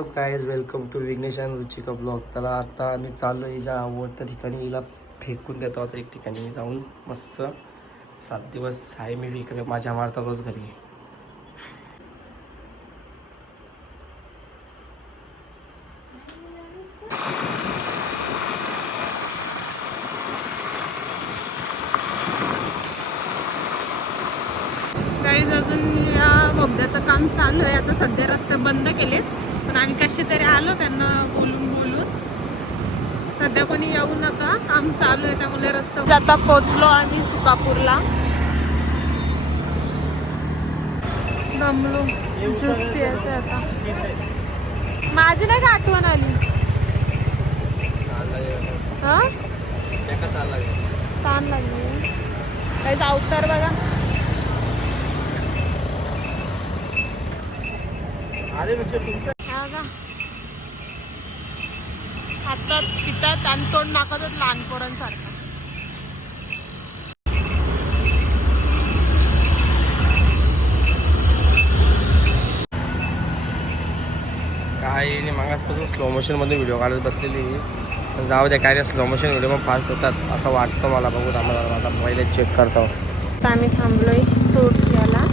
Hello guys, welcome to Vighnesh आणि Ruchika blog. त्याला आता आम्ही चाललो हिला आवडत्या ठिकाणी हिला फेकून देतो. आता एक ठिकाणी मी जाऊन मस्त 7 दिवस आहे मी इकडे माझ्या मारता रोज घरी. गाईज अजून या बोगद्याचं काम चालू आहे. आता सध्या रस्ते बंद केलेत, पण आम्ही कसे तरी आलो त्यांना बोलून सध्या कोणी येऊ नका, काम चालू आहे त्यामुळे रस्ता. आता पोचलो आम्ही सुकापूरला. दमलो, ज्यूस प्यायचं आता. माझी नाही का आठवण आली? हा ताण लागली काही अवतार बघा. हातात पितात आणि तोंड नाकात लहान पोरांसारखं. काही नाही, मागासपासून स्लो मोशन मध्ये व्हिडिओ काढत बसलेली. पण जाऊ द्या, काय स्लो मोशन व्हिडिओ पण फास्ट होतात असं वाटतं मला. बघू आम्हाला, आता पहिले चेक करतो. आता आम्ही थांबलोय फ्रूट्स याला.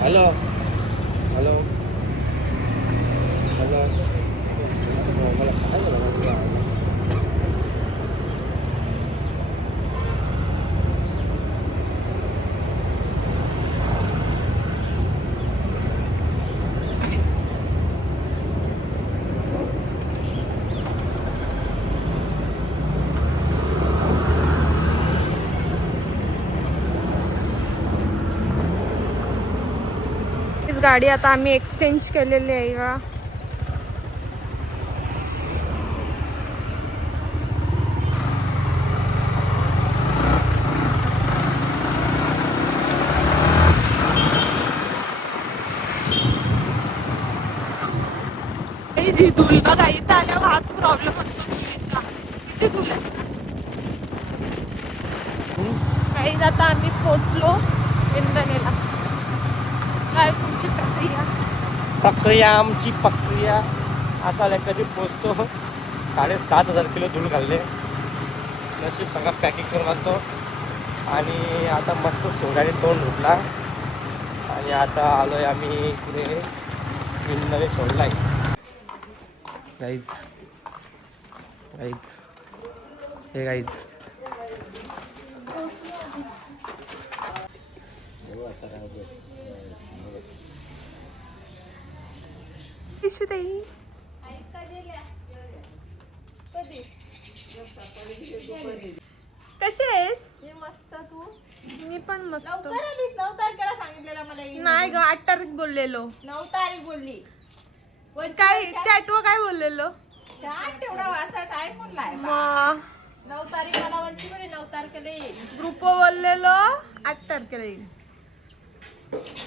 Hello hello hello. मला काय झालं? गाडी आता आम्ही एक्सचेंज केलेली आहे का. धूल बघा, इथं आल्यावर हाच प्रॉब्लेम होतो धुळीचा. किती धूल आहे. काही आता आम्ही पोचलो इंधनेला. काय तुमची प्रक्रिया? आमची प्रक्रिया असा कधी पोचतो. 7,500 किलो धूळ घालले. नशीब सगळा पॅकिंग करून आणतो. आणि आता मस्त सोडाने तोंड धुतला. आणि आता आलोय आम्ही इकडे इंधने सोडलाय. गाईज गाईज हे गाईज कशी आहेस? मस्त. तू? मी पण मस्त. लवकर आलीस. 9 तारखेला सांगितलेलं मला. नाही ग, 8 तारीख बोललेलो. 9 तारीख बोलली. काय चॅटवर काय बोललेलो? चाट तेवढा वाचा टाइम म्हणलाय. 9 तारीख मला वंची म्हणे 9 तारखेला येईल. ग्रुप बोललेलो 8 तारखेला येईल.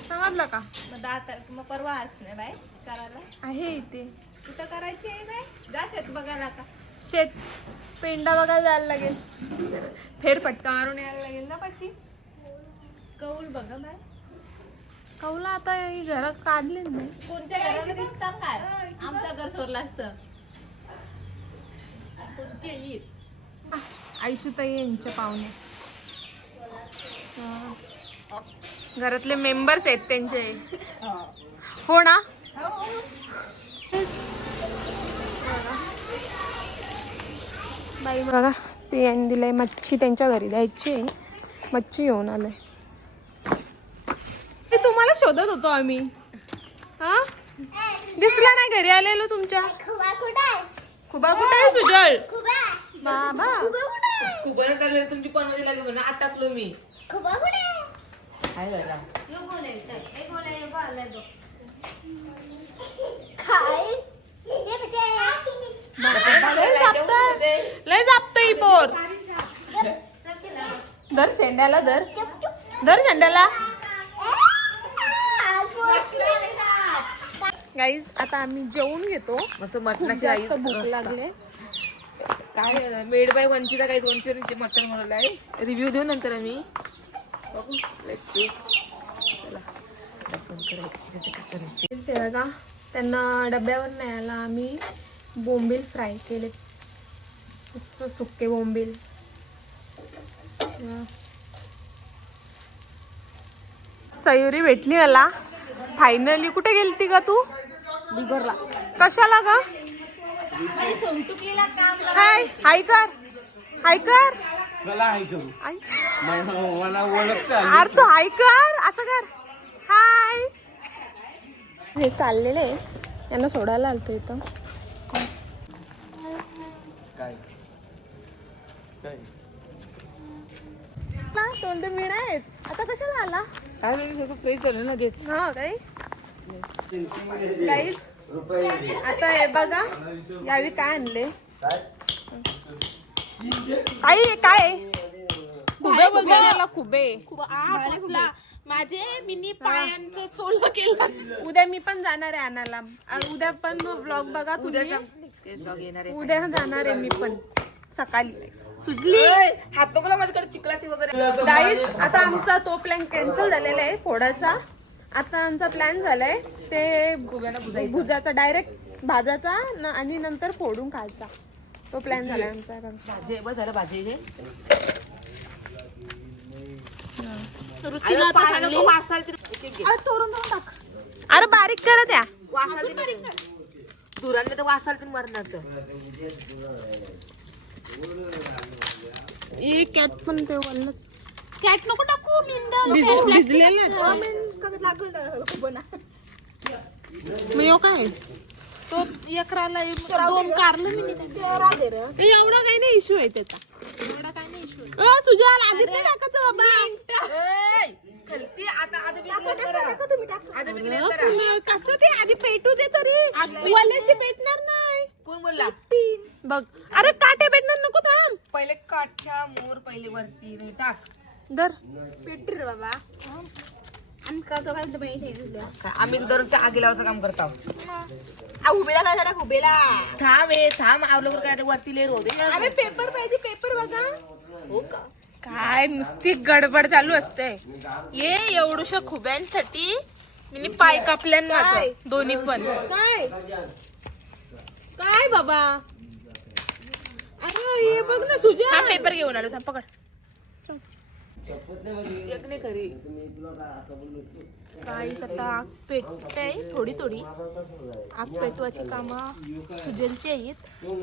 समजलं का? मग 10 तारखे मग परवा असणे बाय करायला आहे इथे. कुठं करायची आहे बाय? जा शेत बघायला. आता शेत पेंडा बघायला जायला लागेल. फेरफटका मारून यायला लागेल ना पाची. कौल बघा बाय. कौला आता ही घरात काढली नाही. कोणत्या घराला दिसतात काय? आमचं घर सोडलं असतं. कोणची येईल? आईशुताई यांच्या पाहुणे. घरातले मेंबर्स आहेत त्यांचे. हो ना. बाई बघा, पियाने दिलंय. मच्छी त्यांच्या घरी द्यायची. मच्छी घेऊन आलंय. ते तुम्हाला शोधत होतो आम्ही. हा, दिसला नाही घरी आलेलो तुमच्या. खुबा कुठे आहे? सुजल बाबा खुबा चालले तुमची पनोजी लागली म्हणून आटाकलो मी. खुबा कुठे आहे? घरा यो बोलाय काय बोलाय बाला दो खाय लय जापतय पोर. धर शेंड्याला, धर धर शेंड्याला. गाईज आता आम्ही जेवून घेतो. मस्त खूप मटणाची जास्त भूक लागले. काय मेड बाय वंचिता काही 200 मटण बनवलं आहे. रिव्ह्यू देऊ नंतर आम्ही बघू. Let's see. चला फोन करायचं. ते बघा त्यांना डब्यावर न्यायला आम्ही बोंबील फ्राय केले. मस्त सुके बोंबील. सयुरी भेटली मला फायनली. कुठे गेलती का तू? बिगरला कशाला ग? हाय हाय कर हाय कर आई. अरे तू हाय कर असं कर. हाय. हे चाललेले यांना सोडायला आलतो इथं. तोंड मिळा आहेत. आता कशाला आला? काय म्हणजे तसं फ्रेश झालं ना लगेच. हा काय गाईस आता हे बघा यावेळी काय आणले. आई काय खुबे बोलतो याला. खुबे माझे मिनी पायांचं चोल केलं. उद्या मी पण जाणार आहे आणायला. उद्या पण व्लॉग बघा तुम्ही. येणार आहे. उद्या जाणार आहे मी पण सकाळी. सुजली हात नको माझ्याकडे चिखलाची वगैरे. गाईज आता आमचा तो प्लॅन कॅन्सल झालेला आहे फोडाचा. आता आमचा प्लॅन झालाय ते भुजाचा डायरेक्ट भाजाचा आणि नंतर फोडून खायचा. तो प्लॅन झालाय आमचा. भाजी बस झालं भाजी हे. रुचीला आता सांगली. तोडून टाक. अरे बारीक करा त्या. दुरांनी तर वासाल तुम्ही मरणाचं. कॅट पण ते वल्ल कॅट नको टाकू. मिंदा भिजलेलं मग यो काय तो एकराला 2 कारलं मी ते एवढा काही नाही इश्यू आहे त्याचा. सुजल आधी नाही टाकायचं बाबा. खलती आता कसं ते आधी पेटू दे तरी. वल्याशी पेटणार नाही. कोण बोलला? बघ अरे काटे भेटणार नको. थांब पहिले काठ्या मोर पहिले वरती टाक. धर. आम्ही दररोजच्या आगी लावायचं काम करतो. उभेला काय झाला उभेला. थांब आवलं काय ते वरती लेर होते. अरे पेपर पाहिजे. पेपर बघा. हो का? काय नुसती गडबड चालू असते. ये एवढूशा खुब्यांसाठी मी पाय कापल्यान माझं दोन्ही पण. काय काय बाबा. अरे हे बघ ना सुजल. हा पेपर घेऊन आलो. थांब पकड. एक नाही खरी. काही आता आग पेटते थोडी थोडी. आग पेटवायची कामं सुजलची आहेत.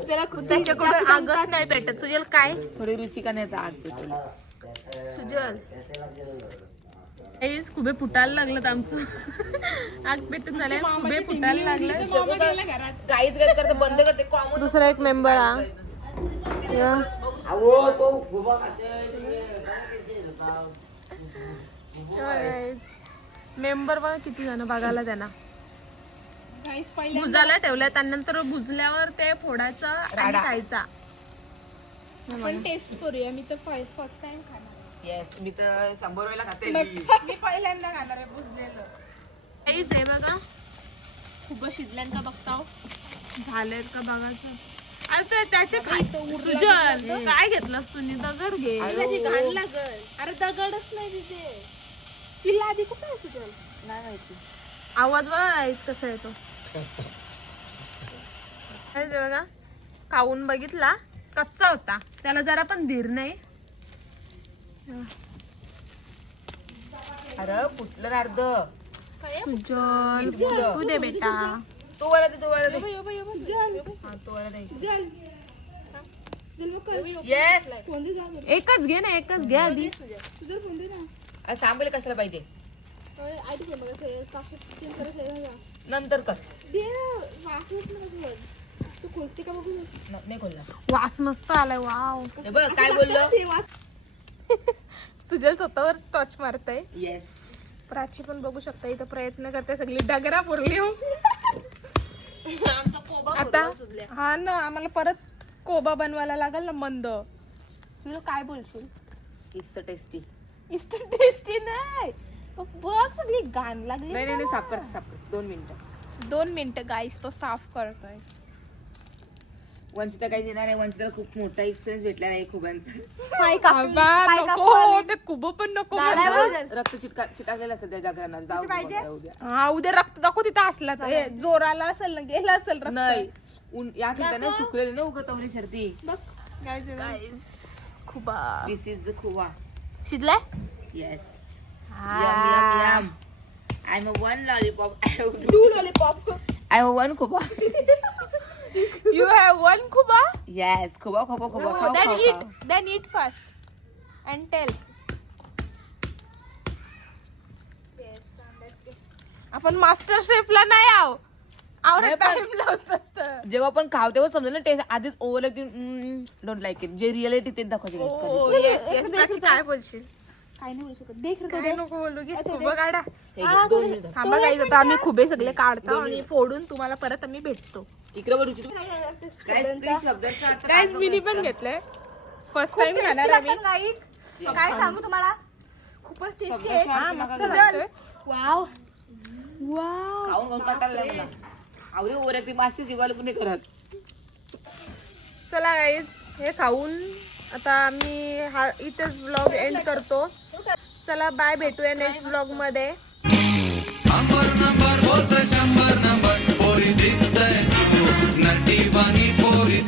त्याच्याकडून आगच नाही पेटत. सुजल काय थोडी रुची का नाही आग पेटवली. सुजल खुबे फुटायला लागलं आमचं. आग पेटून झाल्या खुबे फुटायला लागलं. काहीच काय करते बंद करते. कॉमन दुसरा एक मेंबर हा मेंबर बघा किती जण बघायला त्यांना. भुजाला ठेवलाय त्यानंतर भुजल्यावर ते फोडायचं आणि खायचा. आपण टेस्ट करूया. मी तर फर्स्ट टाइम खाणार. येस मी तर 100 वेळा खाते. मी पहिल्यांदा खाणार आहे भुजलेलं. काहीच आहे बघा. खूप शिजल्यान का बघताव. झालंय का बघायचं. अरे त्याचे सुजल काय घेतलंस तुम्ही. दगड घे. त्याची घाण लागल. अरे दगडच नाही तिथे. ती लादी कुठे आहे सुजल. नाही माहिती. आवाज बघा कसा येतो. बघा खाऊन बघितला. कच्चा होता. त्याला जरा पण धीर नाही. अरे फुटलं अर्ध. सुजल तू दे बेटा. तो वाला दे. हा तो वाला दे. येस. एकच घे ना. एकच घे आधी. सांबले कशाला पाहिजे. नंतर कर. नाही खोलला. वास मस्त आलाय. वाव. हे बघ काय बोललो. सुजल स्वतःवर टच मारताय. येस. प्राची पण बघू शकता इथं प्रयत्न करते. सगळी डगरा पुरली. आता हा ना आम्हाला परत कोबा बनवायला लागल ना मंद. तुला काय बोलशील. It's tasty. टेस्टी नाही बघ सगळी घाण लागली. नाही साफ कर 2 मिनिटं. 2 मिनिटं गाईस, तो साफ करतोय. वंचिता काही देणार आहे. वंचिताला खूप मोठा एक्सपिरियन्स भेटला नाही खुबांचा. नको ते कुब पण नको. रक्त चिटकलेलं असेल त्या जागरांना. उद्या हा उद्या रक्त दाखव तिथं असला तर. जोराला असेल ना, गेला असेल रक्त. नाही या ठिकाणी सुकलेले ना उगत तवरी शर्ती. गाईस खुबा दिस इज खुवा. शिजलाय. Yes. Yum yum yum. I am one lollipop. 2 lollipop. I am one खुबा. You have 1 खुबा. येस. खुबा खुबा खुबा. खाऊ Then खाऊ eat. खाऊ. Then eat fast. And tell. आपण मास्टर शेफला नाही आहो. नाही पण- टाइम लावत असतं. जेव्हा आपण खाऊ तेव्हा समजेल ना टेस्ट. आधीच ओव्हरलॅपिंग डोंट लाईक इट. जे रिअलिटी तेच दाखवायचे. Oh, yes, yes. प्राची काय बोलशील? काय नाही बोलू शकत. देख रे, काय नको बोलू की खुबं काढा. 2 मिनिट थांबा गाईस, आता आम्ही खुबे सगळे काढतो आणि फोडून तुम्हाला परत आम्ही भेटतो. इकडे बघ रुची. काय शब्दाचा अर्थ गाईज मिनी पण घेतलंय. फर्स्ट टाइम खाणार आम्ही. काय सांगू तुम्हाला, खूपच टेस्टी आहे. हा, मस्त मस्त लागतोय. Wow wow. खाऊन कंटाळला मला. आवडी ओव्हरलॅपिंग मास्टर जीवाला कुणी करत. चला गाईज हे खाऊन आता आम्ही हा इथेच ब्लॉग एंड करतो. चला बाय, भेटूया नेक्स्ट ब्लॉग मध्ये. 100 नंबर पोरी दिसतंय नटी वाणी पोरी